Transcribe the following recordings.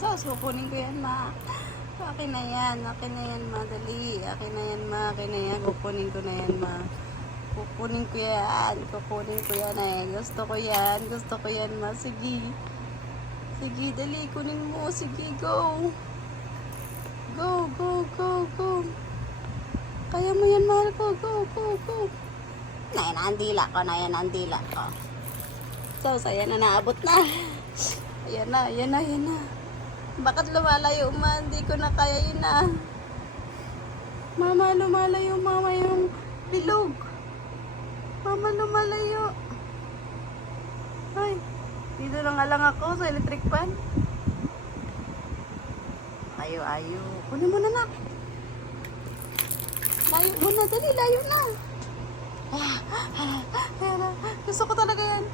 Sos, kukunin ko yan, ma. Akin na yan, ma. Dali. Akin na yan, ma. Akin na yan. Kukunin ko na yan, ma. Kukunin ko yan. Kukunin ko yan eh. Gusto ko yan. Gusto ko yan, ma. Sige. Sige, dali. Kunin mo. Sige, go. Go, go, go, go. Kaya mo yan, mahal ko. Go, go, go. Nayan ang dila ko. Nayan ang dila ko. So, ayan na, naabot na. Ayan na, ayan na, ayan na. Bakit lumalayo, ma? Hindi ko na kaya yun na. Mama, lumalayo, mama, yung bilog. Mama, lumalayo. Ay, dito na nga lang ako sa electric fan. Ayo, ayo. Kunin mo na, nak. Layo mo na, dali, layo na. Gusto ko talaga yan.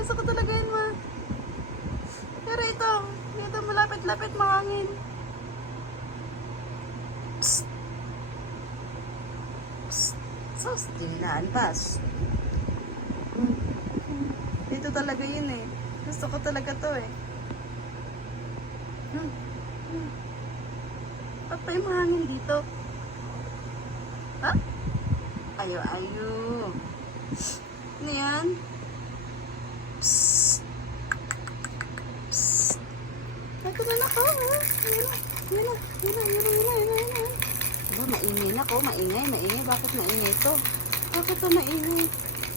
Gusto ko talaga yan, ma. Pero ito malapit-lapit mahangin. Psst. Psst. Sos, dinaan pas. Dito talaga yun eh. Gusto ko talaga to eh. Ba't pa yung mahangin dito? Ha? Ayo, ayo. Ano yan? Psst. Psst. Ito na ako, ha? Yan na. Aba, maingay na ko. Maingay. Bakit maingay to? Bakit to maingay?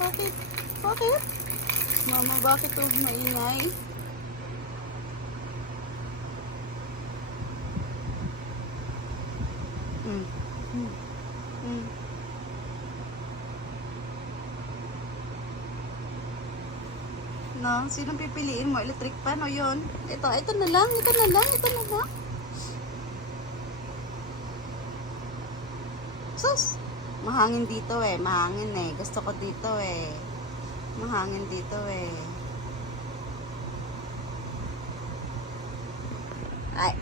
Bakit? Mama, bakit to maingay? No, sinong pipiliin mo? Electric fan o yun? Ito na lang. Sus! Mahangin dito eh. Mahangin eh. Gusto ko dito eh. Mahangin dito eh. Ay.